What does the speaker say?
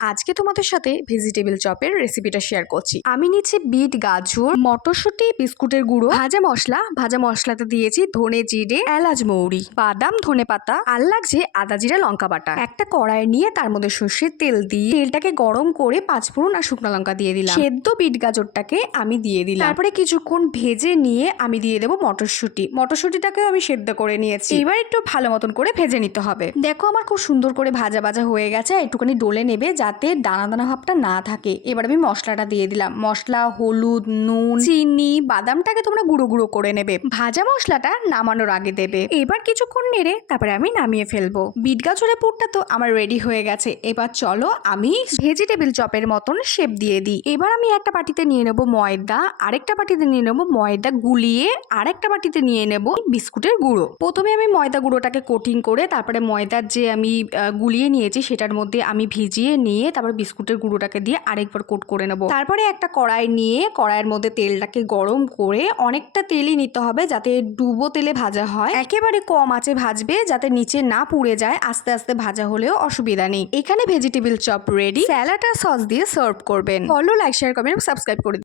আজকে তোমাদের সাথে ভেজিটেবল চপের রেসিপিটা শেয়ার করছি। আমি নিচ্ছি বিট, গাজর, মটরশুঁটি, বিস্কুটের গুঁড়ো, ভাজা মশলাতে দিয়েছি ধনে, জিরে, এলাচ, মৌরি, বাদাম, ধনে পাতা, আর লাগছে আদা, জিরা, লঙ্কা বাটা। একটা কড়াই নিয়ে তার মধ্যে সর্ষের তেল দিয়ে তেলটাকে গরম করে 5 ফোড়ন আর শুকনো লঙ্কা দিয়ে দিলাম। সেদ্ধ বিট গাজরটাকে আমি দিয়ে দিলাম। তারপরে কিছুক্ষণ ভেজে নিয়ে আমি দিয়ে দেবো মটরশুঁটিটাকে আমি সেদ্ধ করে নিয়েছি। এবার একটু ভালো মতন করে ভেজে নিতে হবে। দেখো আমার খুব সুন্দর করে ভাজা হয়ে গেছে। একটুখানি ডলে নেবে যাতে দানা দানা ভাবটা না থাকে। এবার আমি মশলাটা দিয়ে দিলাম। মশলা, হলুদ, নুন, চিনি, বাদামটাকে তোমরা গুঁড়ো গুঁড়ো করে নেবে। ভাজা মশলাটা নামানোর আগে দেবে। এবার কিছুক্ষণ নেড়ে তারপরে আমি নামিয়ে ফেলবো। বিট গাজরের পুরটা তো আমার রেডি হয়ে গেছে। এবার চলো আমি ভেজিটেবল চপের মতন শেপ দিয়ে দিই। এবার আমি একটা বাটিতে নিয়ে নেবো ময়দা, আরেকটা বাটিতে নিয়ে নেবো ময়দা গুলিয়ে, আরেকটা বাটিতে নিয়ে নেবো বিস্কুটের গুঁড়ো। প্রথমে আমি ময়দা গুঁড়োটাকে কোটিং করে তারপরে ময়দার যে আমি গুলিয়ে নিয়েছি সেটার মধ্যে আমি ভিজিয়ে নিয়ে তারপর বিস্কুটের গুঁড়োটাকে দিয়ে আরেকবার কোট করে নেব। তারপরে একটা কড়াই নিয়ে কড়াইয়ের মধ্যে তেলটাকে গরম করে অনেকটা তেলই নিতে হবে যাতে ডুবো তেলে ভাজা হয়। একেবারে কম আঁচে ভাজবে যাতে নিচে না পুড়ে যায়। আস্তে আস্তে ভাজা হলেও অসুবিধা নেই। এখানে ভেজিটেবল চপ রেডি। স্যালাড আর সস দিয়ে সার্ভ করবেন। Follow, like, share, comment, subscribe করে